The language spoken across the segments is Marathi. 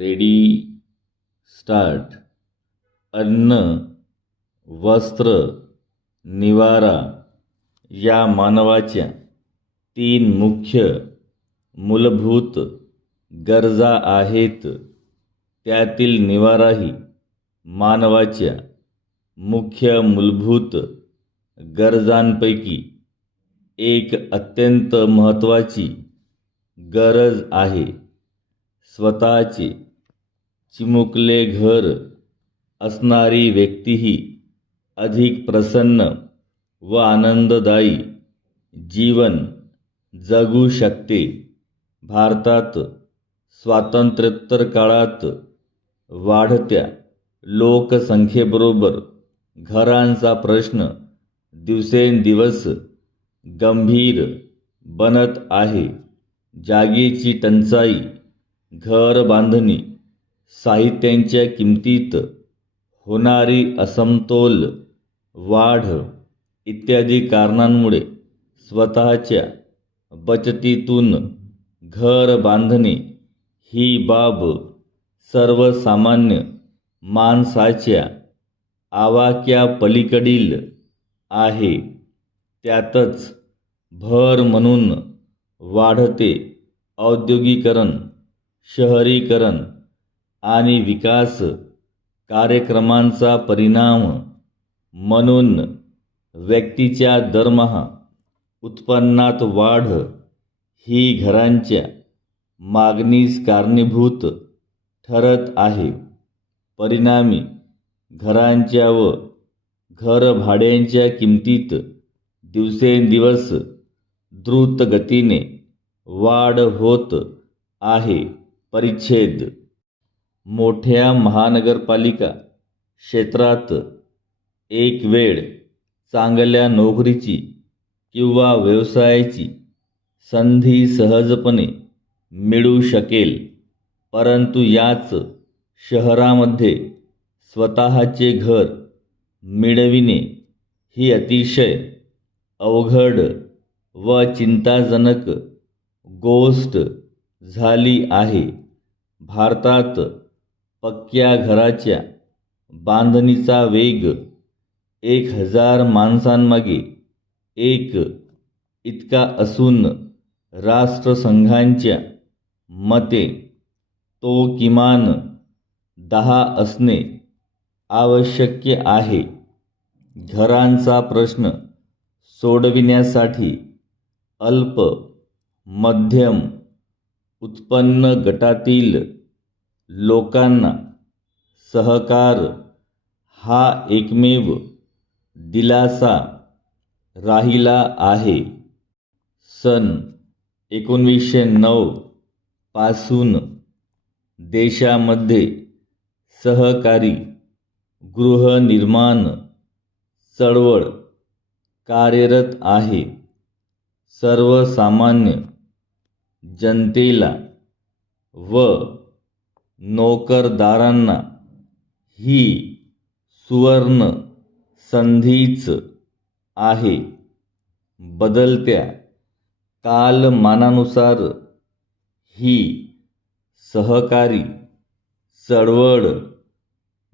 Ready start. अन्न, वस्त्र, निवारा या मानवाच्या 3 मुख्य मूलभूत गरजा आहेत. त्यातील निवाराही मानवाच्या मुख्य मूलभूत गरजांपैकी एक अत्यंत महत्त्वाची गरज आहे. स्वतःचे चिमुकले घर असणारी व्यक्तीही अधिक प्रसन्न व आनंददायी जीवन जगू शकते. भारतात स्वातंत्र्योत्तर काळात वाढत्या लोकसंख्येबरोबर घरांचा प्रश्न दिवसेंदिवस गंभीर बनत आहे. जागेची टंचाई, घर बांधणी, साहित्यांच्या किमतीत होणारी असमतोल वाढ इत्यादी कारणांमुळे स्वतःच्या बचतीतून घर बांधणे ही बाब सर्वसामान्य माणसाच्या आवाक्यापलीकडील आहे. त्यातच भर म्हणून वाढते औद्योगिकरण, शहरीकरण आणि विकास कार्यक्रमांचा परिणाम म्हणून व्यक्तीच्या दरमहा उत्पन्नात वाढ ही घरांच्या मागणीस कारणीभूत ठरत आहे. परिणामी घरांच्या व घरभाड्यांच्या किमतीत दिवसेंदिवस द्रुत गतीने वाढ होत आहे. परिच्छेद. मोठ्या महानगरपालिका क्षेत्रात एक वेळ चांगल्या नोकरीची किंवा व्यवसायाची संधी सहजपणे मिळू शकेल, परंतु याच शहरामध्ये स्वतःचे घर मिळविणे ही अतिशय अवघड व चिंताजनक गोष्ट झाली आहे. भारतात पक्क्या घराच्या बांधणीचा वेग 1000 माणसांमागे 1 इतका असून राष्ट्रसंघाच्या मते तो किमान 10 असणे आवश्यक आहे. घरांचा प्रश्न सोडविण्यासाठी अल्प मध्यम उत्पन्न गटातील लोकांना सहकार हा एकमेव दिलासा राहिला आहे. सन 1909 पासून देशामध्ये सहकारी गृहनिर्माण चळवळ कार्यरत आहे. सर्वसामान्य जनतेला व नोकरदारांना ही सुवर्ण संधीच आहे. बदलत्या कालमानानुसार ही सहकारी चळवळ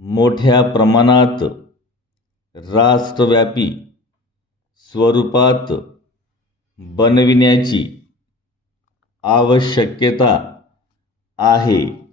मोठ्या प्रमाणात राष्ट्रव्यापी स्वरूपात बनविण्याची आवश्यकता आहे.